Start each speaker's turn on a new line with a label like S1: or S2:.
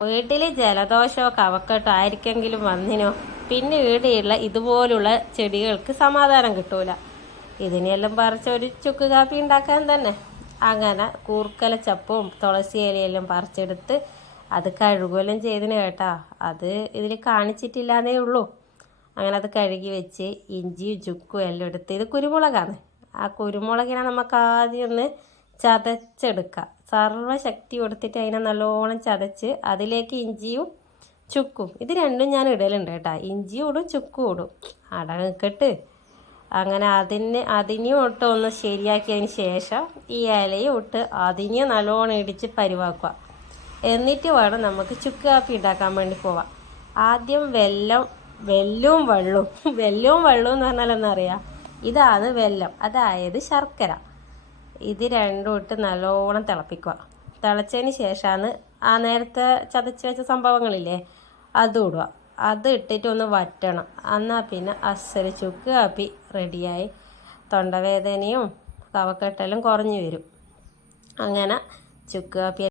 S1: വീട്ടിൽ ജലദോഷമോ കവക്കെട്ടോ ആയിരിക്കെങ്കിലും വന്നിനോ പിന്നെ ഇവിടെയുള്ള ഇതുപോലുള്ള ചെടികൾക്ക് സമാധാനം കിട്ടൂല. ഇതിനെല്ലാം പറിച്ച് ഒരു ചുക്ക് കാപ്പി ഉണ്ടാക്കാൻ തന്നെ. അങ്ങനെ കൂർക്കല ചപ്പും തുളസി ഇലയെല്ലാം പറിച്ചെടുത്ത് അത് കഴുകുകയെല്ലാം ചെയ്തിന് കേട്ടാ. അത് ഇതിൽ കാണിച്ചിട്ടില്ലാന്നേ ഉള്ളൂ. അങ്ങനെ അത് കഴുകി വെച്ച് ഇഞ്ചിയും ചുക്കും എല്ലാം എടുത്ത് ഇത് കുരുമുളകാണ് ആ കുരുമുളകിനെ നമുക്ക് ആദ്യം ഒന്ന് ചതച്ചെടുക്കുക. സർവശക്തി കൊടുത്തിട്ട് അതിനെ നല്ലോണം ചതച്ച് അതിലേക്ക് ഇഞ്ചിയും ചുക്കും. ഇത് രണ്ടും ഞാൻ ഇടലുണ്ട് കേട്ടോ. ഇഞ്ചിയും ഇടും ചുക്കും ഇടും. അടങ്ങിക്കിട്ട് അങ്ങനെ അതിന് അതിനെയും ഇട്ട് ഒന്ന് ശരിയാക്കിയതിന് ശേഷം ഈ ഇലയും ഇട്ട് അതിനെ നല്ലോണം ഇടിച്ച് പരിവാക്കുക. എന്നിട്ട് വേണം നമുക്ക് ചുക്ക് കാപ്പി ഉണ്ടാക്കാൻ വേണ്ടി പോവാം ആദ്യം വെല്ലം വെല്ലവും വെള്ളവും വെല്ലവും വെള്ളവും എന്ന് പറഞ്ഞാൽ എന്നറിയാം ഇതാണ് വെല്ലം. അതായത് ശർക്കര. ഇത് രണ്ടും ഇട്ട് നല്ലോണം തിളപ്പിക്കുക. തിളച്ചതിന് ശേഷമാണ് ആ നേരത്തെ ചതച്ച് വെച്ച സംഭവങ്ങളില്ലേ അതും ഇടുക. അത് ഇട്ടിട്ട് ഒന്ന് വറ്റണം. എന്നാൽ പിന്നെ അസൽ ചുക്ക് കാപ്പി റെഡിയായി. തൊണ്ടവേദനയും കവക്കെട്ടലും കുറഞ്ഞു വരും. അങ്ങനെ ചുക്ക് കാപ്പി